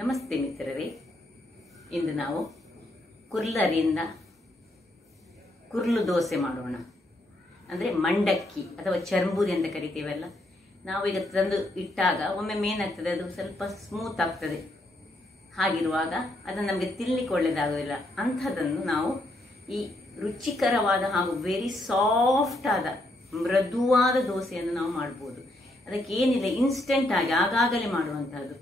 ನಮಸ್ತೆ ಮಿತ್ರರೇ, ಇಂದು ನಾವು ಕುರ್ಲರಿಯಿಂದ ಕುರ್ಲು ದೋಸೆ ಮಾಡೋಣ. ಅಂದರೆ ಮಂಡಕ್ಕಿ ಅಥವಾ ಚರ್ಮೂರಿ ಅಂತ ಕರಿತೀವಲ್ಲ. ನಾವು ಈಗ ತಂದು ಇಟ್ಟಾಗ ಒಮ್ಮೆ ಏನಾಗ್ತದೆ, ಅದು ಸ್ವಲ್ಪ ಸ್ಮೂತ್ ಆಗ್ತದೆ. ಹಾಗಿರುವಾಗ ಅದನ್ನು ನಮಗೆ ತಿನ್ನಲಿಕ್ಕೆ ಒಳ್ಳೆಯದಾಗೋದಿಲ್ಲ. ಅಂಥದ್ದನ್ನು ನಾವು ಈ ರುಚಿಕರವಾದ ಹಾಗೂ ವೆರಿ ಸಾಫ್ಟ್ ಆದ ಮೃದುವಾದ ದೋಸೆಯನ್ನು ನಾವು ಮಾಡ್ಬೋದು. ಅದಕ್ಕೆ ಏನಿಲ್ಲ, ಇನ್ಸ್ಟೆಂಟ್ ಆಗಿ ಆಗಾಗಲೇ ಮಾಡುವಂಥದ್ದು.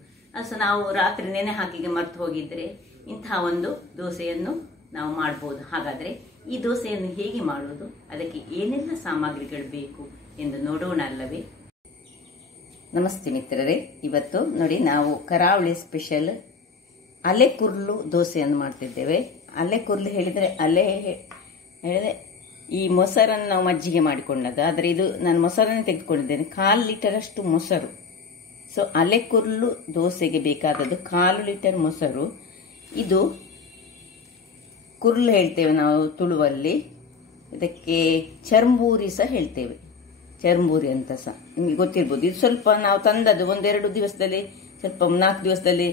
ಸೊ ನಾವು ರಾತ್ರಿ ನೆನೆ ಹಾಕಿಗೆ ಮರೆತು ಹೋಗಿದ್ರೆ ಇಂತಹ ಒಂದು ದೋಸೆಯನ್ನು ನಾವು ಮಾಡ್ಬೋದು. ಹಾಗಾದರೆ ಈ ದೋಸೆಯನ್ನು ಹೇಗೆ ಮಾಡೋದು, ಅದಕ್ಕೆ ಏನೆಲ್ಲ ಸಾಮಗ್ರಿಗಳು ಬೇಕು ಎಂದು ನೋಡೋಣ ಅಲ್ಲವೇ? ನಮಸ್ತೆ ಮಿತ್ರರೇ, ಇವತ್ತು ನೋಡಿ ನಾವು ಕರಾವಳಿ ಸ್ಪೆಷಲ್ ಅಲೆ ಕುರ್ಲು ದೋಸೆಯನ್ನು ಮಾಡ್ತಿದ್ದೇವೆ. ಅಲೆ ಕುರ್ಲು ಹೇಳಿದರೆ ಹೇಳಿದ್ರೆ ಈ ಮೊಸರನ್ನು ನಾವು ಮಜ್ಜಿಗೆ ಮಾಡಿಕೊಂಡದ್ದು. ಆದರೆ ಇದು ನಾನು ಮೊಸರನ್ನು ತೆಗೆದುಕೊಂಡಿದ್ದೇನೆ, 1/4 ಲೀಟರ್ ಅಷ್ಟು ಮೊಸರು. ಸೊ ಅಲೆ ಕುರ್ಲು ದೋಸೆಗೆ ಬೇಕಾದದ್ದು 1/4 ಲೀಟರ್ ಮೊಸರು. ಇದು ಕುರ್ಲು ಹೇಳ್ತೇವೆ ನಾವು ತುಳುವಲ್ಲಿ, ಇದಕ್ಕೆ ಚರ್ಮೂರಿ ಸಹ ಹೇಳ್ತೇವೆ, ಚರ್ಮೂರಿ ಅಂತ ಸಹ ನಿಮಗೆ ಗೊತ್ತಿರ್ಬೋದು. ಇದು ಸ್ವಲ್ಪ ನಾವು ತಂದದ್ದು 1-2 ದಿವಸದಲ್ಲಿ, ಸ್ವಲ್ಪ 4 ದಿವಸದಲ್ಲಿ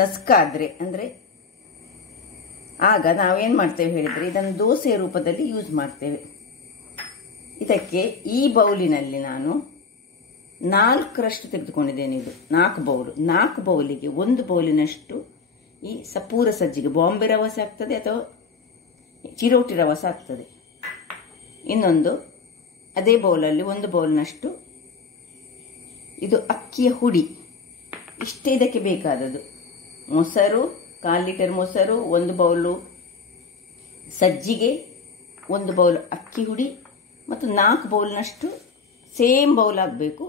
ನಸ್ಕಾದ್ರೆ ಅಂದರೆ ಆಗ ನಾವೇನು ಮಾಡ್ತೇವೆ ಹೇಳಿದರೆ ಇದನ್ನು ದೋಸೆಯ ರೂಪದಲ್ಲಿ ಯೂಸ್ ಮಾಡ್ತೇವೆ. ಇದಕ್ಕೆ ಈ ಬೌಲಿನಲ್ಲಿ ನಾನು 4ರಷ್ಟು ತೆಗೆದುಕೊಂಡಿದ್ದೇನೆ. ಇದು 4 ಬೌಲು. 4 ಬೌಲಿಗೆ 1 ಬೌಲಿನಷ್ಟು ಈ ಸಪೂರ ಸಜ್ಜಿಗೆ, ಬಾಂಬೆ ರವಸೆ ಆಗ್ತದೆ ಅಥವಾ ಚಿರೋಟಿ ರವಸೆ ಆಗ್ತದೆ. ಇನ್ನೊಂದು ಅದೇ ಬೌಲಲ್ಲಿ 1 ಬೌಲಿನಷ್ಟು ಇದು ಅಕ್ಕಿಯ ಹುಡಿ. ಇಷ್ಟೇ ಇದಕ್ಕೆ ಬೇಕಾದದ್ದು. ಮೊಸರು, 1/4 ಲೀಟರ್ ಮೊಸರು, 1 ಬೌಲು ಸಜ್ಜಿಗೆ, 1 ಬೌಲ್ ಅಕ್ಕಿ ಹುಡಿ ಮತ್ತು 4 ಬೌಲ್ನಷ್ಟು ಸೇಮ್ ಬೌಲ್ ಆಗಬೇಕು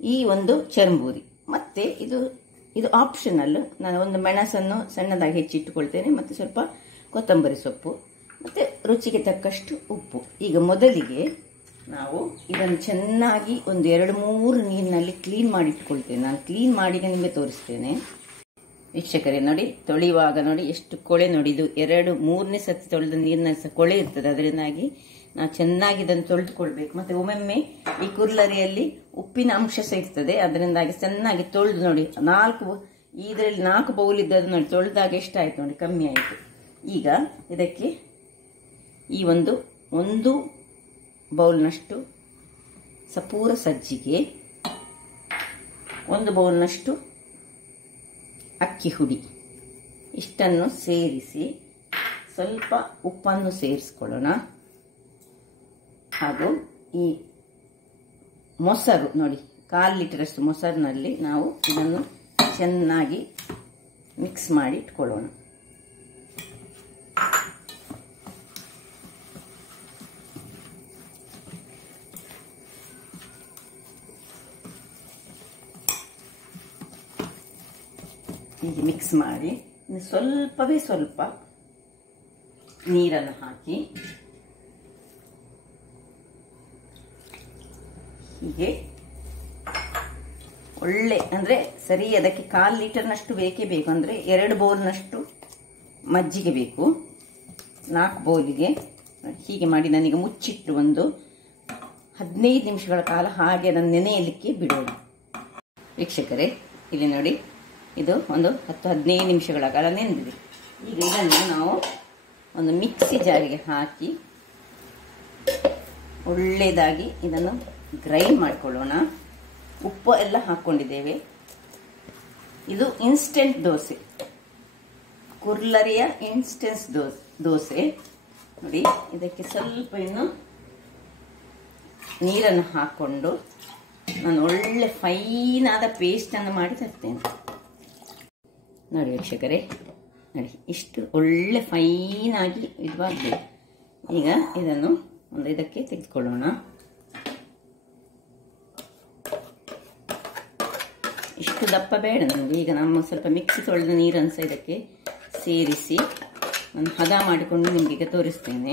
ಈ ಒಂದು ಚರ್ಮೂರಿ. ಮತ್ತೆ ಇದು ಆಪ್ಷನಲ್. ನಾನು 1 ಮೆಣಸನ್ನು ಸಣ್ಣದಾಗಿ ಹೆಚ್ಚಿಟ್ಟುಕೊಳ್ತೇನೆ ಮತ್ತು ಸ್ವಲ್ಪ ಕೊತ್ತಂಬರಿ ಸೊಪ್ಪು ಮತ್ತು ರುಚಿಗೆ ತಕ್ಕಷ್ಟು ಉಪ್ಪು. ಈಗ ಮೊದಲಿಗೆ ನಾವು ಇದನ್ನು ಚೆನ್ನಾಗಿ 1-2-3 ನೀರಿನಲ್ಲಿ ಕ್ಲೀನ್ ಮಾಡಿ ಇಟ್ಕೊಳ್ತೇನೆ. ನಾನು ಕ್ಲೀನ್ ಮಾಡಿ ನಿಮಗೆ ತೋರಿಸ್ತೇನೆ. ವೀಕ್ಷಕರೇ ನೋಡಿ, ತೊಳೆಯುವಾಗ ನೋಡಿ ಎಷ್ಟು ಕೊಳೆ ನೋಡಿ. ಇದು 2-3ನೇ ಸತಿ ತೊಳೆದ ನೀರಿನಲ್ಲಿ ಸಹ ಕೊಳೆ ಇರ್ತದೆ. ಅದರಿಂದಾಗಿ ನಾವು ಚೆನ್ನಾಗಿ ಇದನ್ನು ತೊಳೆದುಕೊಳ್ಬೇಕು. ಮತ್ತು ಒಮ್ಮೊಮ್ಮೆ ಈ ಕುರ್ಲರಿಯಲ್ಲಿ ಉಪ್ಪಿನ ಅಂಶ ಸಹ ಇರ್ತದೆ. ಅದರಿಂದಾಗಿ ಚೆನ್ನಾಗಿ ತೊಳೆದು ನೋಡಿ, ಇದರಲ್ಲಿ 4 ಬೌಲ್ ಇದ್ದದ್ದು ನೋಡಿ, ತೊಳೆದಾಗ ಎಷ್ಟಾಯ್ತು ನೋಡಿ, ಕಮ್ಮಿ ಆಯಿತು. ಈಗ ಇದಕ್ಕೆ ಈ ಒಂದು ಬೌಲ್ನಷ್ಟು ಸಪೂರ ಸಜ್ಜಿಗೆ, 1 ಬೌಲ್ನಷ್ಟು ಅಕ್ಕಿ ಹುಡಿ, ಇಷ್ಟನ್ನು ಸೇರಿಸಿ ಸ್ವಲ್ಪ ಉಪ್ಪನ್ನು ಸೇರಿಸ್ಕೊಳ್ಳೋಣ. ಹಾಗೂ ಈ ಮೊಸರು ನೋಡಿ, 1/4 ಲೀಟರ್ ಅಷ್ಟು ಮೊಸರಿನಲ್ಲಿ ನಾವು ಇದನ್ನು ಚೆನ್ನಾಗಿ ಮಿಕ್ಸ್ ಮಾಡಿ ಇಟ್ಕೊಳ್ಳೋಣ. ಹೀಗೆ ಮಿಕ್ಸ್ ಮಾಡಿ ಸ್ವಲ್ಪವೇ ಸ್ವಲ್ಪ ನೀರನ್ನು ಹಾಕಿ ಹೀಗೆ ಒಳ್ಳೆ ಅಂದರೆ ಸರಿ ಅದಕ್ಕೆ 1/4 ಲೀಟರ್ನಷ್ಟು ಬೇಕೇ ಬೇಕು. ಅಂದರೆ 2 ಬೌಲ್ನಷ್ಟು ಮಜ್ಜಿಗೆ ಬೇಕು 4 ಬೌಲಿಗೆ. ಹೀಗೆ ಮಾಡಿ ನನಗೆ ಮುಚ್ಚಿಟ್ಟು 15 ನಿಮಿಷಗಳ ಕಾಲ ಹಾಗೆ ಅದನ್ನು ನೆನೆಯಲಿಕ್ಕೆ ಬಿಡೋಣ. ವೀಕ್ಷಕರೇ, ಇಲ್ಲಿ ನೋಡಿ, ಇದು 10-15 ನಿಮಿಷಗಳ ಕಾಲ ನೆನೆದಿದೆ. ಈಗ ಇದನ್ನು ನಾವು ಒಂದು ಮಿಕ್ಸಿ ಜಾರಿಗೆ ಹಾಕಿ ಒಳ್ಳೆಯದಾಗಿ ಇದನ್ನು ಗ್ರೈಂಡ್ ಮಾಡಿಕೊಳ್ಳೋಣ. ಉಪ್ಪು ಎಲ್ಲ ಹಾಕ್ಕೊಂಡಿದ್ದೇವೆ. ಇದು ಇನ್ಸ್ಟೆಂಟ್ ದೋಸೆ, ಕುರ್ಲರಿಯ ಇನ್ಸ್ಟೆಂಟ್ ದೋಸೆ ನೋಡಿ. ಇದಕ್ಕೆ ಸ್ವಲ್ಪ ಇನ್ನು ನೀರನ್ನು ಹಾಕ್ಕೊಂಡು ನಾನು ಒಳ್ಳೆ ಫೈನಾದ ಪೇಸ್ಟನ್ನು ಮಾಡಿ ತರ್ತೇನೆ. ನೋಡಿ ವೀಕ್ಷಕರೇ, ನೋಡಿ ಇಷ್ಟು ಒಳ್ಳೆ ಫೈನಾಗಿ ಇದಾಗಬೇಕು. ಈಗ ಇದನ್ನು ಇದಕ್ಕೆ ತೆಗೆದುಕೊಳ್ಳೋಣ. ಇಷ್ಟು ದಪ್ಪ ಬೇಡ ನಮಗೆ. ಈಗ ನಮ್ಮ ಸ್ವಲ್ಪ ಮಿಕ್ಸಿ ತೊಳೆದ ನೀರನ್ನು ಸಹ ಇದಕ್ಕೆ ಸೇರಿಸಿ ನಾನು ಹದ ಮಾಡಿಕೊಂಡು ನಿಮಗೆ ತೋರಿಸ್ತೇನೆ.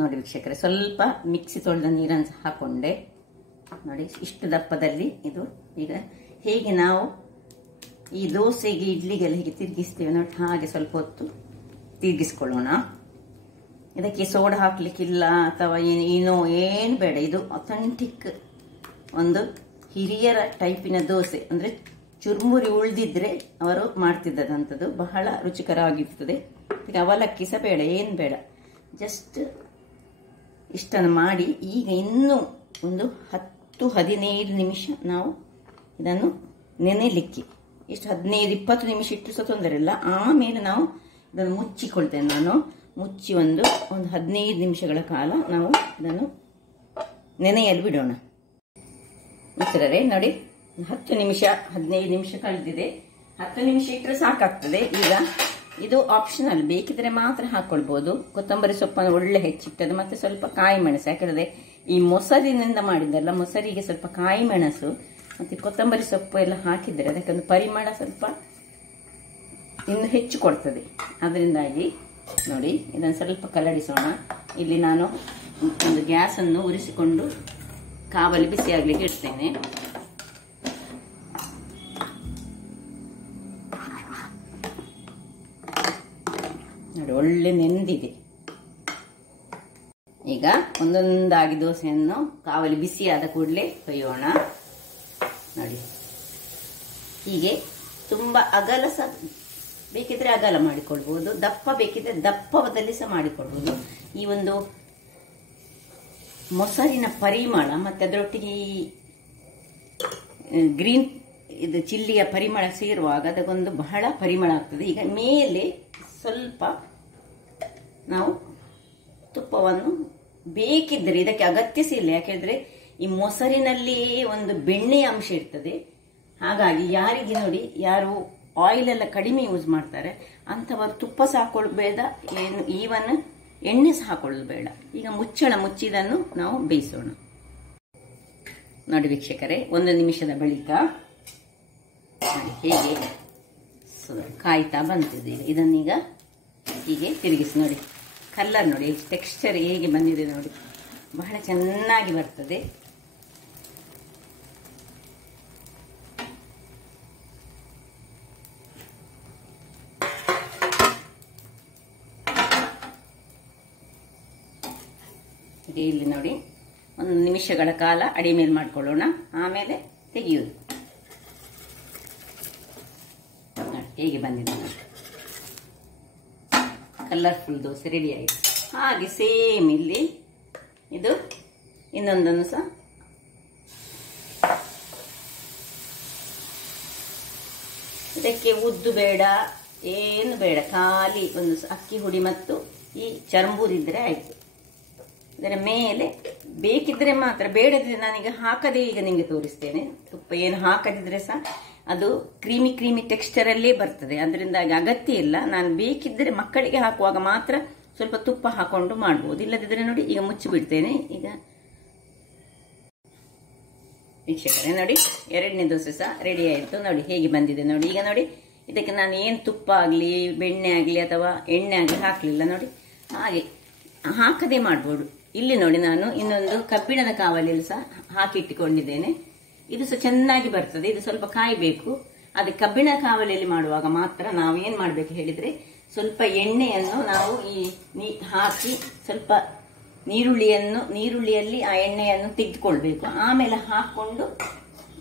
ನೋಡಿ ವೀಕ್ಷಕರೇ, ಸ್ವಲ್ಪ ಮಿಕ್ಸಿ ತೊಳೆದ ನೀರನ್ನು ಸಹ ಹಾಕೊಂಡೆ. ನೋಡಿ ಇಷ್ಟು ದಪ್ಪದಲ್ಲಿ ಇದು. ಈಗ ಹೇಗೆ ನಾವು ಈ ದೋಸೆಗೆ, ಇಡ್ಲಿಗೆಲ್ಲ ಹೀಗೆ ತಿರುಗಿಸ್ತೇವೆ ನೋಡಿ, ಹಾಗೆ ಸ್ವಲ್ಪ ಹೊತ್ತು ತಿರುಗಿಸ್ಕೊಳ್ಳೋಣ. ಇದಕ್ಕೆ ಸೋಡಾ ಹಾಕ್ಲಿಕ್ಕಿಲ್ಲ ಅಥವಾ ಏನು ಬೇಡ. ಇದು ಅಥೆಂಟಿಕ್ ಒಂದು ಹಿರಿಯರ ಟೈಪಿನ ದೋಸೆ ಅಂದರೆ ಚುರುಮುರಿ ಉಳಿದಿದ್ರೆ ಅವರು ಮಾಡ್ತಿದ್ದದಂಥದ್ದು ಬಹಳ ರುಚಿಕರವಾಗಿರ್ತದೆ. ಈಗ ಅವಲಕ್ಕಿ ಸಹ ಬೇಡ, ಏನು ಬೇಡ, ಜಸ್ಟ್ ಇಷ್ಟನ್ನು ಮಾಡಿ ಈಗ ಇನ್ನೂ ಒಂದು 10-15 ನಿಮಿಷ ನಾವು ಇದನ್ನು ನೆನೆಲಿಕ್ಕೆ, ಇಷ್ಟು 15-20 ನಿಮಿಷ ಇಟ್ಟು ಸಹ ತೊಂದರೆ ಇಲ್ಲ. ಆಮೇಲೆ ನಾವು ಇದನ್ನು ಮುಚ್ಚಿಕೊಳ್ತೇನೆ. ನಾನು ಮುಚ್ಚಿ ಒಂದು 15 ನಿಮಿಷಗಳ ಕಾಲ ನಾವು ಇದನ್ನು ನೆನೆಯಲು ಬಿಡೋಣ. ಮಿತ್ರರೇ ನೋಡಿ, 10 ನಿಮಿಷ 15 ನಿಮಿಷ ಕಳೆದಿದೆ. 10 ನಿಮಿಷ ಇಟ್ಟರೆ ಸಾಕಾಗ್ತದೆ. ಈಗ ಇದು ಆಪ್ಷನಲ್, ಬೇಕಿದ್ರೆ ಮಾತ್ರ ಹಾಕೊಳ್ಬಹುದು. ಕೊತ್ತಂಬರಿ ಸೊಪ್ಪನ್ನು ಒಳ್ಳೆ ಹೆಚ್ಚಿಟ್ಟದು, ಮತ್ತೆ ಸ್ವಲ್ಪ ಕಾಯಿ ಮೆಣಸು. ಯಾಕಂದ್ರೆ ಈ ಮೊಸರಿನಿಂದ ಮಾಡಿದ್ದಲ್ಲ, ಮೊಸರಿಗೆ ಸ್ವಲ್ಪ ಕಾಯಿ ಮೆಣಸು ಮತ್ತೆ ಕೊತ್ತಂಬರಿ ಸೊಪ್ಪು ಎಲ್ಲ ಹಾಕಿದ್ರೆ ಅದಕ್ಕೊಂದು ಪರಿಮಳ ಸ್ವಲ್ಪ ಇನ್ನು ಹೆಚ್ಚು ಕೊಡ್ತದೆ. ಅದರಿಂದಾಗಿ ನೋಡಿ ಇದನ್ನು ಸ್ವಲ್ಪ ಕಲಡಿಸೋಣ. ಇಲ್ಲಿ ನಾನು ಒಂದು ಗ್ಯಾಸನ್ನು ಉರಿಸಿಕೊಂಡು ಕಾವಲಿ ಬಿಸಿಯಾಗಲಿಕ್ಕೆ ಇಡ್ತೇನೆ. ನೋಡಿ ಒಳ್ಳೆ ನೆಂದಿದೆ. ಈಗ ಒಂದೊಂದಾಗಿ ದೋಸೆಯನ್ನು ಕಾವಲಿ ಬಿಸಿಯಾದ ಕೂಡಲೇ ಕೊಯ್ಯೋಣ. ನೋಡಿ ಹೀಗೆ ತುಂಬಾ ಅಗಲ ಸಹ ಬೇಕಿದ್ರೆ ಅಗಲ ಮಾಡಿಕೊಳ್ಬಹುದು, ದಪ್ಪ ಬೇಕಿದ್ರೆ ದಪ್ಪದಲ್ಲಿ ಸಹ ಮಾಡಿಕೊಳ್ಬಹುದು. ಈ ಒಂದು ಮೊಸರಿನ ಪರಿಮಳ ಮತ್ತೆ ಅದರೊಟ್ಟಿಗೆ ಗ್ರೀನ್ ಇದು ಚಿಲ್ಲಿಯ ಪರಿಮಳ ಸೇರುವಾಗ ಅದಕ್ಕೊಂದು ಬಹಳ ಪರಿಮಳ ಆಗ್ತದೆ. ಈಗ ಮೇಲೆ ಸ್ವಲ್ಪ ನಾವು ತುಪ್ಪವನ್ನು ಬೇಕಿದ್ರೆ, ಇದಕ್ಕೆ ಅಗತ್ಯಸ ಇಲ್ಲ, ಯಾಕೆಂದ್ರೆ ಈ ಮೊಸರಿನಲ್ಲಿಯೇ ಒಂದು ಬೆಣ್ಣೆಯ ಅಂಶ ಇರ್ತದೆ. ಹಾಗಾಗಿ ಯಾರಿಗೆ ನೋಡಿ, ಯಾರು ಆಯಿಲ್ ಎಲ್ಲ ಕಡಿಮೆ ಯೂಸ್ ಮಾಡ್ತಾರೆ ಅಂಥವರು ತುಪ್ಪ ಸಹ ಹಾಕೊಳ್ಳೋದು ಬೇಡ, ಏನು ಈವನ್ ಎಣ್ಣೆ ಸಹ ಹಾಕೊಳ್ಳೋದು ಬೇಡ. ಈಗ ಮುಚ್ಚಳ ಮುಚ್ಚಿದನ್ನು ನಾವು ಬೇಯಿಸೋಣ. ನೋಡಿ ವೀಕ್ಷಕರೇ, 1 ನಿಮಿಷದ ಬಳಿಕ ಹೇಗೆ ಕಾಯ್ತಾ ಬಂದಿದೆ. ಇದನ್ನೀಗ ಹೀಗೆ ತಿರುಗಿಸಿ ನೋಡಿ, ಕಲರ್ ನೋಡಿ, ಟೆಕ್ಸ್ಚರ್ ಹೇಗೆ ಬಂದಿದೆ ನೋಡಿ, ಬಹಳ ಚೆನ್ನಾಗಿ ಬರ್ತದೆ. ಇಲ್ಲಿ ನೋಡಿ 1 ನಿಮಿಷಗಳ ಕಾಲ ಅಡಿ ಮೇಲೆ ಮಾಡ್ಕೊಳ್ಳೋಣ, ಆಮೇಲೆ ತೆಗೆಯುವುದು. ಹೇಗೆ ಬಂದಿದೆ ನೋಡಿ, ಕಲರ್ಫುಲ್ ದೋಸೆ ರೆಡಿ ಆಯಿತು. ಹಾಗೆ ಸೇಮ್ ಇಲ್ಲಿ ಇದು ಇನ್ನೊಂದನ್ನು ಸಹ ಇದಕ್ಕೆ ಉದ್ದು ಬೇಡ, ಏನು ಬೇಡ, ಖಾಲಿ ಒಂದು ಅಕ್ಕಿ ಹುಡಿ ಮತ್ತು ಈ ಚರಂಬೂರು ಇದ್ರೆ ಆಯ್ತು. ಇದರ ಮೇಲೆ ಬೇಕಿದ್ರೆ ಮಾತ್ರ, ಬೇಡದಿದ್ರೆ ನಾನೀಗ ಹಾಕದೆ ಈಗ ನಿಮಗೆ ತೋರಿಸ್ತೇನೆ. ತುಪ್ಪ ಏನು ಹಾಕದಿದ್ರೆ ಸಹ ಅದು ಕ್ರೀಮಿ ಕ್ರೀಮಿ ಟೆಕ್ಸ್ಚರ್ ಅಲ್ಲೇ ಬರ್ತದೆ. ಅದರಿಂದಾಗಿ ಅಗತ್ಯ ಇಲ್ಲ. ನಾನು ಬೇಕಿದ್ರೆ ಮಕ್ಕಳಿಗೆ ಹಾಕುವಾಗ ಮಾತ್ರ ಸ್ವಲ್ಪ ತುಪ್ಪ ಹಾಕೊಂಡು ಮಾಡಬಹುದು, ಇಲ್ಲದಿದ್ರೆ ನೋಡಿ ಈಗ ಮುಚ್ಚಿ ಬಿಡ್ತೇನೆ. ಈಗ ವೀಕ್ಷಕರೇ ನೋಡಿ, 2ನೇ ದೋಸೆ ಸಹ ರೆಡಿ ಆಯಿತು. ನೋಡಿ ಹೇಗೆ ಬಂದಿದೆ ನೋಡಿ. ಈಗ ನೋಡಿ, ಇದಕ್ಕೆ ನಾನು ಏನು ತುಪ್ಪ ಆಗಲಿ ಬೆಣ್ಣೆ ಆಗಲಿ ಅಥವಾ ಎಣ್ಣೆ ಆಗಲಿ ಹಾಕಲಿಲ್ಲ. ನೋಡಿ ಹಾಗೆ ಹಾಕದೆ ಮಾಡ್ಬೋದು. ಇಲ್ಲಿ ನೋಡಿ, ನಾನು ಇನ್ನೊಂದು ಕಬ್ಬಿಣದ ಕಾವಲಿಯಲ್ಲಿ ಸಹ ಹಾಕಿಟ್ಟುಕೊಂಡಿದ್ದೇನೆ. ಇದು ಸಹ ಚೆನ್ನಾಗಿ ಬರ್ತದೆ. ಇದು ಸ್ವಲ್ಪ ಕಾಯಬೇಕು. ಅದಕ್ಕೆ ಕಬ್ಬಿಣ ಕಾವಲಿಯಲ್ಲಿ ಮಾಡುವಾಗ ಮಾತ್ರ ನಾವು ಏನ್ ಮಾಡ್ಬೇಕು ಹೇಳಿದ್ರೆ, ಸ್ವಲ್ಪ ಎಣ್ಣೆಯನ್ನು ನಾವು ಹಾಕಿ ಸ್ವಲ್ಪ ನೀರುಳ್ಳಿಯಲ್ಲಿ ಆ ಎಣ್ಣೆಯನ್ನು ತೆಗೆದುಕೊಳ್ಬೇಕು, ಆಮೇಲೆ ಹಾಕೊಂಡು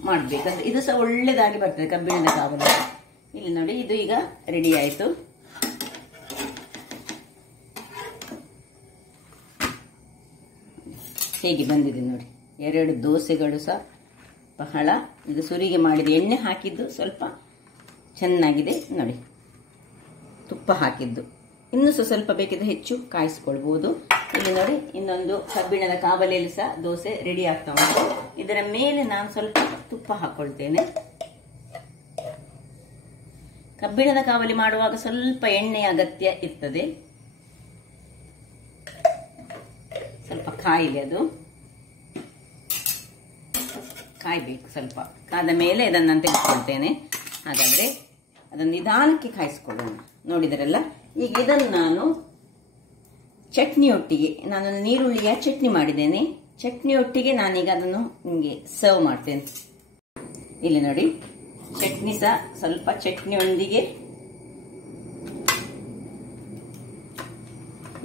ಮಾಡ್ಬೇಕಂದ್ರೆ ಇದು ಸಹ ಒಳ್ಳೆದಾಗಿ ಬರ್ತದೆ ಕಬ್ಬಿಣದ ಕಾವಲಿ. ಇಲ್ಲಿ ನೋಡಿ, ಇದು ಈಗ ರೆಡಿ ಆಯಿತು. ಹೇಗೆ ಬಂದಿದೆ ನೋಡಿ, 2 ದೋಸೆಗಳು ಸಹ ಬಹಳ, ಇದು ಸುರಿಗೆ ಮಾಡಿದ ಎಣ್ಣೆ ಹಾಕಿದ್ದು ಸ್ವಲ್ಪ ಚೆನ್ನಾಗಿದೆ ನೋಡಿ, ತುಪ್ಪ ಹಾಕಿದ್ದು ಇನ್ನೂ ಸಹ ಸ್ವಲ್ಪ ಬೇಕಿದ್ರೆ ಹೆಚ್ಚು ಕಾಯಿಸಿಕೊಳ್ಬಹುದು. ಇಲ್ಲಿ ನೋಡಿ, ಇನ್ನೊಂದು ಕಬ್ಬಿಣದ ಕಾವಲಿಯಲ್ಲಿ ಸಹ ದೋಸೆ ರೆಡಿ ಆಗ್ತಾ ಉಂಟು. ಇದರ ಮೇಲೆ ನಾನು ಸ್ವಲ್ಪ ತುಪ್ಪ ಹಾಕೊಳ್ತೇನೆ. ಕಬ್ಬಿಣದ ಕಾವಲಿ ಮಾಡುವಾಗ ಸ್ವಲ್ಪ ಎಣ್ಣೆಯ ಅಗತ್ಯ ಇರ್ತದೆ, ಸ್ವಲ್ಪ ಕಾಯಿಲೆ ಅದು ಕಾಯಬೇಕು. ಸ್ವಲ್ಪ ಕಾದ ಮೇಲೆ ಇದನ್ನು ನಾನು ತೆಗೆದುಕೊಳ್ತೇನೆ. ಹಾಗಾದ್ರೆ ಅದನ್ನು ನಿಧಾನಕ್ಕೆ ಕಾಯಿಸಿಕೊಳ್ಳೋಣ. ನೋಡಿದರಲ್ಲ, ಈಗ ಇದನ್ನು ನಾನು ಚಟ್ನಿಯೊಟ್ಟಿಗೆ, ನಾನೊಂದು ನೀರುಳ್ಳಿಯ ಚಟ್ನಿ ಮಾಡಿದ್ದೇನೆ. ಚಟ್ನಿಯೊಟ್ಟಿಗೆ ನಾನೀಗ ಅದನ್ನು ನಿಮಗೆ ಸರ್ವ್ ಮಾಡ್ತೇನೆ. ಇಲ್ಲಿ ನೋಡಿ, ಚಟ್ನಿ ಸಹ ಸ್ವಲ್ಪ ಚಟ್ನಿಯೊಂದಿಗೆ,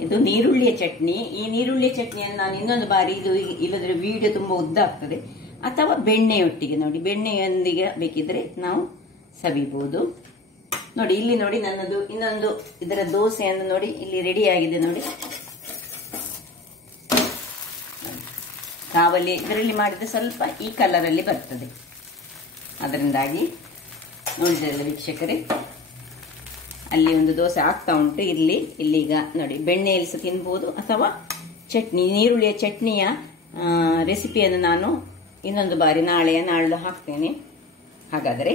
ಇದು ನೀರುಳ್ಳಿಯ ಚಟ್ನಿ. ಈ ನೀರುಳ್ಳಿಯ ಚಟ್ನಿಯನ್ನು ನಾನು ಇನ್ನೊಂದು ಬಾರಿ, ಇದು ಇಲ್ಲದ್ರೆ ವಿಡಿಯೋ ತುಂಬಾ ಉದ್ದ ಆಗ್ತದೆ, ಅಥವಾ ಬೆಣ್ಣೆಯೊಟ್ಟಿಗೆ. ನೋಡಿ, ಬೆಣ್ಣೆಯೊಂದಿಗೆ ಬೇಕಿದ್ರೆ ನಾವು ಸವಿಬಹುದು. ನೋಡಿ, ಇಲ್ಲಿ ನೋಡಿ ನನ್ನದು ಇನ್ನೊಂದು ಇದರ ದೋಸೆಯನ್ನು ನೋಡಿ ಇಲ್ಲಿ ರೆಡಿ ಆಗಿದೆ. ನೋಡಿ, ಕಾವಲಿ ಇದರಲ್ಲಿ ಮಾಡಿದ್ರೆ ಸ್ವಲ್ಪ ಈ ಕಲರ್ ಅಲ್ಲಿ ಬರ್ತದೆ. ಅದರಿಂದಾಗಿ ನೋಡಿದ್ರಲ್ಲ ವೀಕ್ಷಕರೇ, ಅಲ್ಲಿ ಒಂದು ದೋಸೆ ಆಗ್ತಾ ಉಂಟು. ಇಲ್ಲೀಗ ನೋಡಿ, ಬೆಣ್ಣೆಯಲ್ಲಿ ಸಹ ತಿನ್ಬಹುದು ಅಥವಾ ಚಟ್ನಿ, ನೀರುಳ್ಳಿಯ ಚಟ್ನಿಯ ರೆಸಿಪಿಯನ್ನು ನಾನು ಇನ್ನೊಂದು ಬಾರಿ ನಾಳೆ ಹಾಕ್ತೇನೆ. ಹಾಗಾದರೆ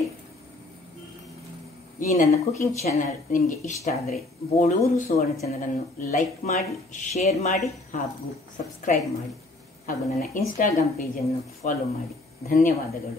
ಈ ನನ್ನ ಕುಕಿಂಗ್ ಚಾನಲ್ ನಿಮಗೆ ಇಷ್ಟ ಆದರೆ ಬೋಳೂರು ಸುವರ್ಣ ಚಾನಲನ್ನು ಲೈಕ್ ಮಾಡಿ, ಶೇರ್ ಮಾಡಿ ಹಾಗೂ ಸಬ್ಸ್ಕ್ರೈಬ್ ಮಾಡಿ ಹಾಗೂ ನನ್ನ ಇನ್ಸ್ಟಾಗ್ರಾಮ್ ಪೇಜನ್ನು ಫಾಲೋ ಮಾಡಿ. ಧನ್ಯವಾದಗಳು.